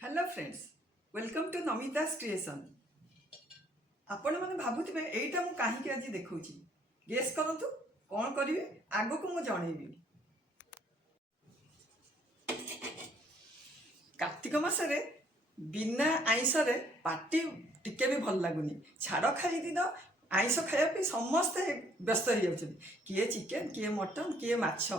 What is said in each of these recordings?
Hello friends, welcome to Namita's creation. आपण मैंने भावुवे यहीटा मुझे कहीं आज देखा गेस करतु कौन करेंगे आग को मुझे जनइबी। कार्तिक मसरे बिना आईंशे पार्टी टिके भी भल लगुनि। छाड़ खाई दिन आईंश खायापी समस्ते व्यस्त हो जाती, किए चिकेन किए मटन किए माछ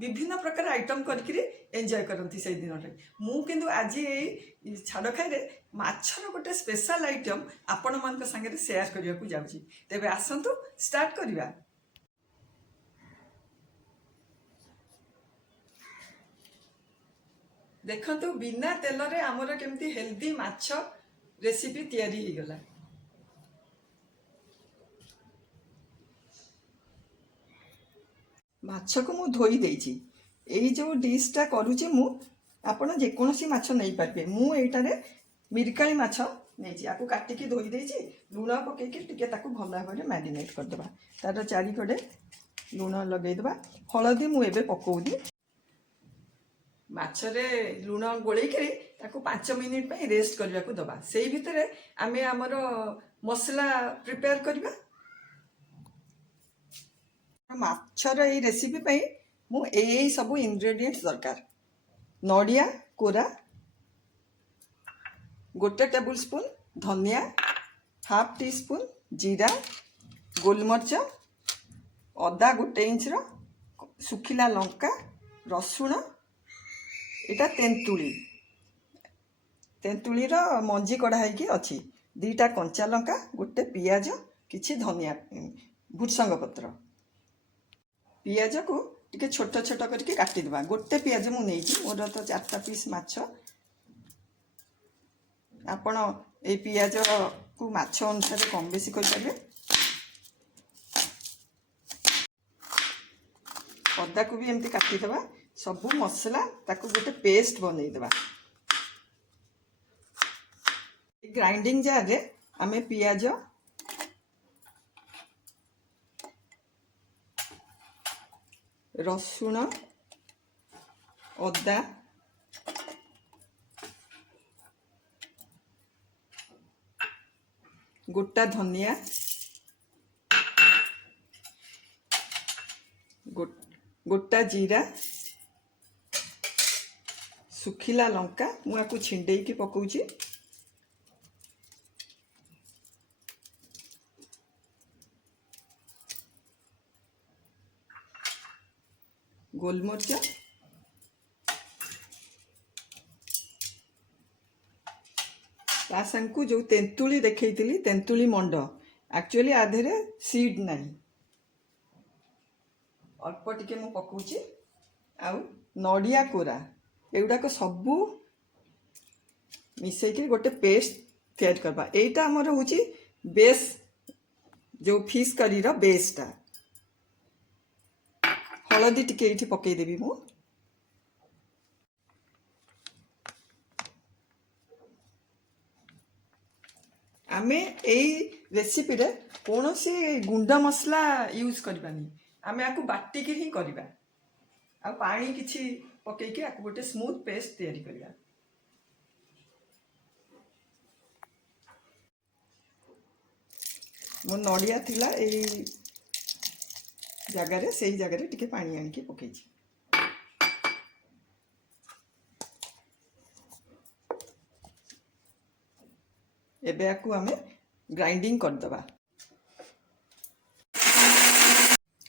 विभिन्न प्रकार आइटम करके एंजॉय करती से दिन मु किंतु आज ये छाड़ खाई माछर गोटे स्पेशल आइटम आपण मान संगे शेयर करने को जाऊँगी। तेबे आसतु स्टार्ट करवा। देखंतु बिना तेल रे आमर केमती हेल्दी माछ रेसिपी तैयारी हो गला। माछ को मु धोई देछि। एई जो डिशटा करूछि मु आपण जेकोसी माछ नहीं पारबे। मु एइटारे मिरकाली माछ नेछि, आकु काटिकी धोई देछि, लूण पकेकी टिके ताकु भल भाबरे मैरिनेट कर देबा। तार चारि कड़े लूण लगै देबा। हळदी मु एबे पकोउदी। माछरे लूण गोलेकरी ताकु 5 मिनिट पे रेस्ट करबा को दबा। सेई भितरे आमे हमर मसला प्रिपेयर करबा। माछर ये रेसिपी पे मु ए सब इंग्रेडिएंट्स दरकार। नड़िया कोरा गोटे टेबल स्पून, धनिया हाफ टी स्पून, जीरा, गोलमर्च, अदा गोटे इंच, सुखिला लंका, रसुण, एटा तेंतुली तेंतुली मंजी कढ़ा होगी अच्छी, 2टा कंचा लंका, गोटे पियाज, किछि धनिया भुसंग पत्र। पियाज को टिके छोट छोट करके काटिदेबा। गोटे पियाज मु नहीं, मोर तो 4टा पीस माछ। आपण ए पियाज को माछ अनुसार कम बेसी कर पारे। अदा को भी एमती काटिदेबा। सबू मसला ताकू गोटे पेस्ट बनई देबा। ग्राइंडिंग जार रे आमे पियाज, रसुण, अदा, गोटा धनिया, गोटा जीरा, सुखिला लंका मुझे छिंडे की पकाउची, गोलमर्च, ता संगु जो तेंतुली देखई तेंतुली मंड एक्चुअली आधे सीड नहीं, अल्प टिके मु पकाउची। आउ नड़िया कोरा एगुड़ाक सबू मिसेकी गोटे पेस्ट तैयार करबा। एटा हमर होची बेस, जो फिश करी रो बेसटा। हळदी टिके एठी पकई देबी मु। आमे एई रेसिपी रे कोनोसी गुंड मसला यूज करबानी। आमे आकु बाटिकी ही करबा। आ पानी किछि पकईके आकु गोटे स्मूथ पेस्ट तैयारी करबा। मो नड़िया थिला एई जगह रे, सेई जगह रे टिके पानी आनिके पकईछि। एबे आकु आमे ग्राइंडिंग कर दबा।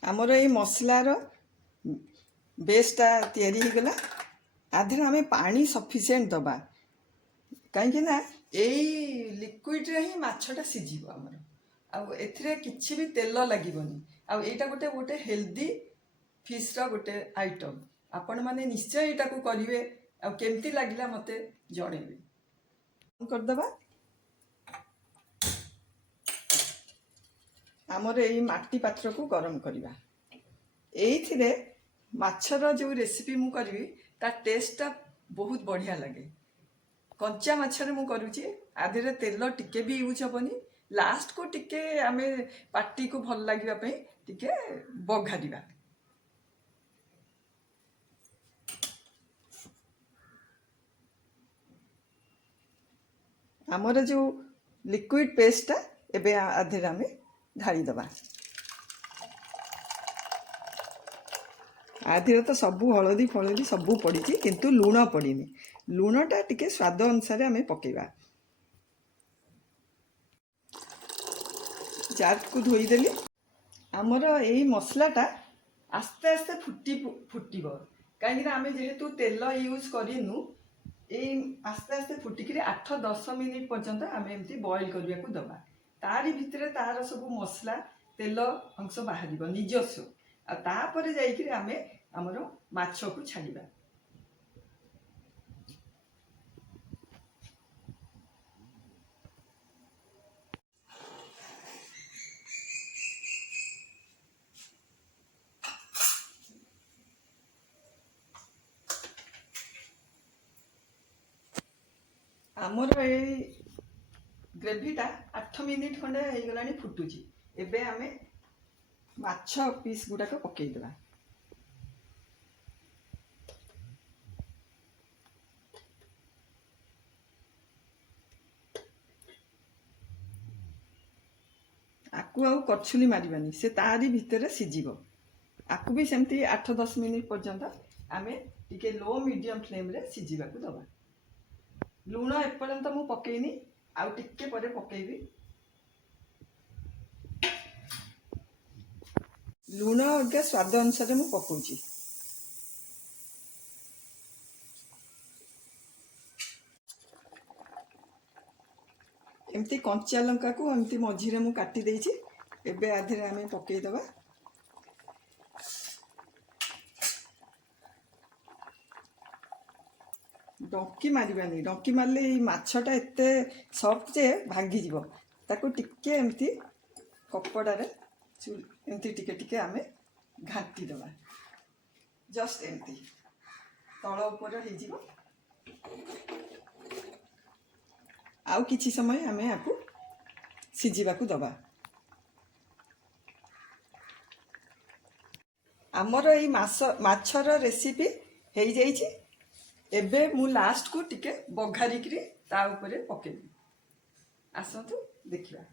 आमर ये मसलार बेसटा तैयारी हो गला। आधे आमे पानी सफिशिएंट दबा, कहीं ना यही लिक्विड रे ही माछटा सिझिबो हमर। आ एथिरे किछि भी तेल लागिबोनी। आ एटा गोटे गोटे हेल्दी फिश रो गोटे आइटम। आपण माने निश्चय एटा को करिवे। आ केमती लागिला मते जणेबे। कर दबा। आमर यही माटी पात्र को गरम करवा। एइथिरे माछर जो रेसिपी मु करबी ता टेस्टटा बहुत बढ़िया लगे। कंचा माछरे मु करूची, आधे तेल टिके भी यूज हेबनी। लास्ट को टिके आमे पार्टी को भल लागिबा पई टिके बघारिबा। ଆମର ଯେଉଁ ଲିକ୍ୱିଡ଼ ପେଷ୍ଟଟା ଏବେ ଆଧିରେ ଆମେ ଢାଳିଦେବା। ଆଧିରେ ତ ସବୁ ହଳଦୀ ଫଳଦୀ ସବୁ ପଡ଼ିଛି, କିନ୍ତୁ ଲୁଣ ପଡ଼ିନି। ଲୁଣଟା ଟିକେ ସ୍ୱାଦ ଅନୁସାରେ ଆମେ ପକାଇବା। ଜାର୍କୁ ଧୋଇଦେଲି। ଆମର ଏଇ ମସଲାଟା ଆସ୍ତେ ଆସ୍ତେ ଫୁଟିବ, କାହିଁକିନା ଆମେ ଯେହେତୁ ତେଲ ୟୁଜ୍ କରିନୁ। ଏଇ ଆସ୍ତେ ଆସ୍ତେ ଫୁଟିକିରି 8-10 ମିନିଟ୍ ପର୍ଯ୍ୟନ୍ତ ଆମେ ଏମିତି ବଏଲ୍ କରିବାକୁ ଦେବା। ତାରି ଭିତରେ ତାର ସବୁ ମସଲା ତେଲ ଅଂଶ ବାହାରିବ ନିଜସ୍ୱ, ଆଉ ତାପରେ ଯାଇକିରି ଆମେ ଆମର ମାଛକୁ ଛାଡ଼ିବା। ଆମର ଏଇ ଗ୍ରେଭିଟା 8 ମିନିଟ୍ ଖଣ୍ଡେ ହେଇଗଲାଣି ଫୁଟୁଛି। ଏବେ ଆମେ ମାଛ ପିସ୍ ଗୁଡ଼ାକ ପକେଇଦେବା। ଆକୁ ଆଉ କଛୁଲି ମାରିବାନି, ସେ ତାରି ଭିତରେ ସିଝିବ। ଆକୁ ବି ସେମିତି 8-10 ମିନିଟ୍ ପର୍ଯ୍ୟନ୍ତ ଆମେ ଟିକେ ଲୋ ମିଡ଼ିୟମ୍ ଫ୍ଲେମ୍ରେ ସିଝିବାକୁ ଦେବା। ଲୁଣ ଏପର୍ଯ୍ୟନ୍ତ ମୁଁ ପକେଇନି, ଆଉ ଟିକେ ପରେ ପକେଇବି। ଲୁଣ ଅଲଗା ସ୍ୱାଦ ଅନୁସାରେ ମୁଁ ପକଉଛି। ଏମିତି କଞ୍ଚା ଲଙ୍କାକୁ ଏମିତି ମଝିରେ ମୁଁ କାଟି ଦେଇଛି। ଏବେ ଆଧିରେ ଆମେ ପକେଇଦେବା। ଡଙ୍କି ମାରିବାନି, ଡଙ୍କି ମାରିଲେ ଏଇ ମାଛଟା ଏତେ ସଫ୍ଟ ଯେ ଭାଙ୍ଗିଯିବ। ତାକୁ ଟିକେ ଏମିତି କପଡ଼ାରେ ଏମିତି ଟିକେ ଟିକେ ଆମେ ଘାଣ୍ଟି ଦେବା। ଜଷ୍ଟ ଏମିତି ତଳ ଉପରେ ହେଇଯିବ। ଆଉ କିଛି ସମୟ ଆମେ ୟାକୁ ସିଝିବାକୁ ଦେବା। ଆମର ଏଇ ମାଛର ରେସିପି ହେଇଯାଇଛି। ଏବେ ମୁଁ ଲାଷ୍ଟକୁ ଟିକେ ବଘାରିକିରି ତା ଉପରେ ପକେଇବି। ଆସନ୍ତୁ ଦେଖିବା।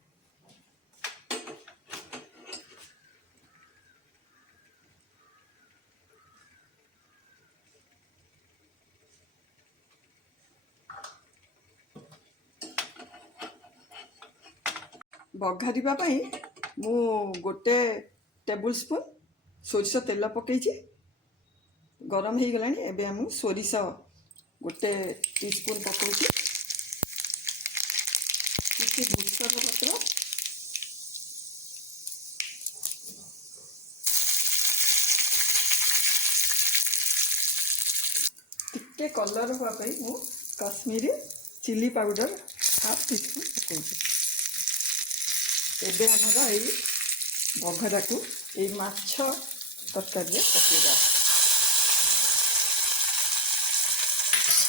ବଘାରିବା ପାଇଁ ମୁଁ 1 ଟେବୁଲ୍ ସ୍ପୁନ୍ ସୋରିଷ ତେଲ ପକେଇଛି। ଗରମ ହେଇଗଲାଣି। ଏବେ ମୁଁ ସୋରିଷ 1 ଟିସ୍ପୁନ୍ ପକଉଛି। କିଛି ଭୃଷଙ୍ଗ ପତ୍ର, ଟିକେ କଲର୍ ହେବା ପାଇଁ ମୁଁ କାଶ୍ମୀରୀ ଚିଲି ପାଉଡ଼ର 1/2 ଟିସ୍ପୁନ୍ ପକଉଛି। ଏବେ ଆମର ଏଇ ବଘରାକୁ ଏଇ ମାଛ ତରକାରୀରେ ପକେଇବା।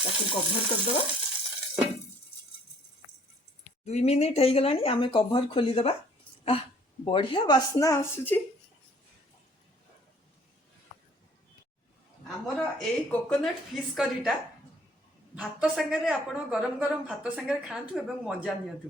ତାକୁ କଭର୍ କରିଦେବା। 2 ମିନିଟ୍ ହେଇଗଲାଣି, ଆମେ କଭର୍ ଖୋଲିଦେବା। ବଢ଼ିଆ ବାସ୍ନା ଆସୁଛି। ଆମର ଏଇ କୋକୋନଟ୍ ଫିସ୍ କରିଟା ଭାତ ସାଙ୍ଗରେ, ଆପଣ ଗରମ ଗରମ ଭାତ ସାଙ୍ଗରେ ଖାଆନ୍ତୁ ଏବଂ ମଜା ନିଅନ୍ତୁ।